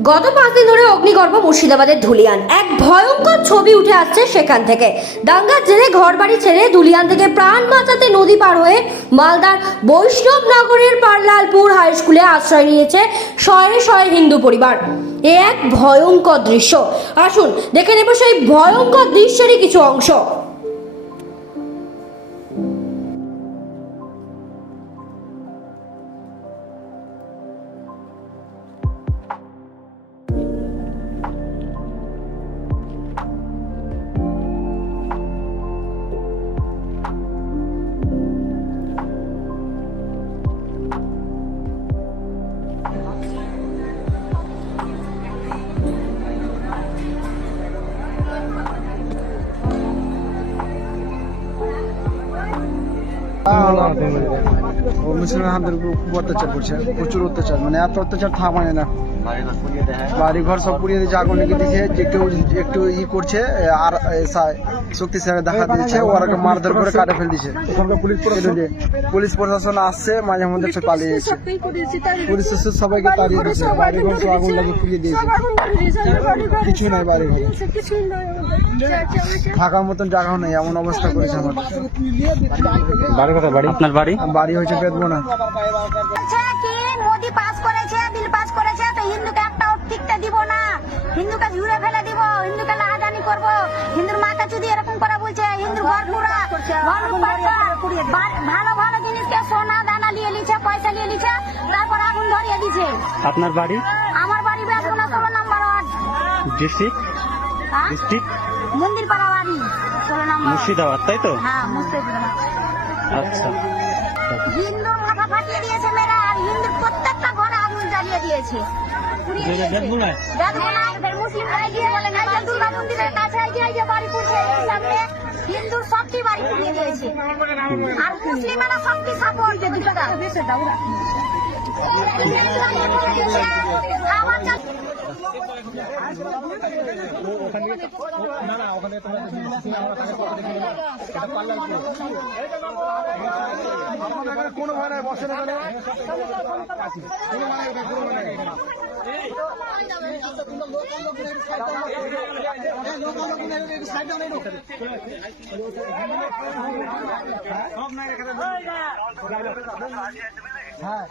গত পাঁচ দিন ধরে অগ্নিগর্ভ মুর্শিদাবাদের ধুলিয়ান। এক ভয়ঙ্কর ছবি উঠে আসছে সেখান থেকে। দাঙ্গার জেরে ঘরবাড়ি ছেড়ে ধুলিয়ান থেকে প্রাণ বাঁচাতে নদী পার হয়ে মালদার বৈষ্ণব নগরের পারলালপুর হাই স্কুলে আশ্রয় নিয়েছে শয়ে শয়ে হিন্দু পরিবার। এ এক ভয়ঙ্কর দৃশ্য। আসুন, দেখে নেব সেই ভয়ঙ্কর দৃশ্যেরই কিছু অংশ। ও মুসলিম আমাদের প্রচুর অত্যাচার মানে এত অত্যাচার মানে না। বাড়ি ঘর সব পুড়িয়ে দিয়েছে, আগুন লেগে দিয়েছে, যে কেউ একটু ই করছে, আর এ, সা- দেখা দিচ্ছে ওরা মারধর করে কাটে ফেল দিচ্ছে পুলিশ প্রশাসন পুলিশ প্রশাসন আসছে মাঝে মধ্যে সে পালিয়ে গেছে পুলিশ প্রশাসন সবাইকে তাড়িয়ে দিয়েছে বাড়ি ঘর আগুন লাগিয়ে পুড়িয়ে দিয়েছে। কিছু নাই বাড়ি ঘরে। থাকার মতন জায়গাও নেই এমন অবস্থা করেছে আমার। বাড়ি কোথায় বাড়ি? আপনার বাড়ি? বাড়ি হয়েছে বেদবো না করব? হিন্দুর মাথা চুদি এরকম করে বলছে হিন্দুর ঘর পুরা ভালো ভালো জিনিসকে সোনা দানা নিয়ে নিছে পয়সা নিয়ে নিছে তারপর আগুন ধরিয়ে দিছে আপনার বাড়ি? আমার বাড়ি বেসগুনা ষোলো নম্বর ওয়ার্ড। ডিস্ট্রিক্ট? হ্যাঁ? ডিস্ট্রিক্ট? মন্দির পাড়া বাড়ি ষোলো নম্বর মুর্শিদাবাদ তাই তো? হ্যাঁ মুর্শিদাবাদ। আচ্ছা। হিন্দুর মাথা ফাটিয়ে দিয়েছে মেয়েরা আর হিন্দুর প্রত্যেকটা ঘরে আগুন জ্বালিয়ে দিয়েছে। হিন্দুর সবটি বাড়ি পুড়িয়ে দিয়েছে আর মুসলিমেরা সবটি সাপোর্ট কোনো ভয় নাই বসে হ্যাঁ।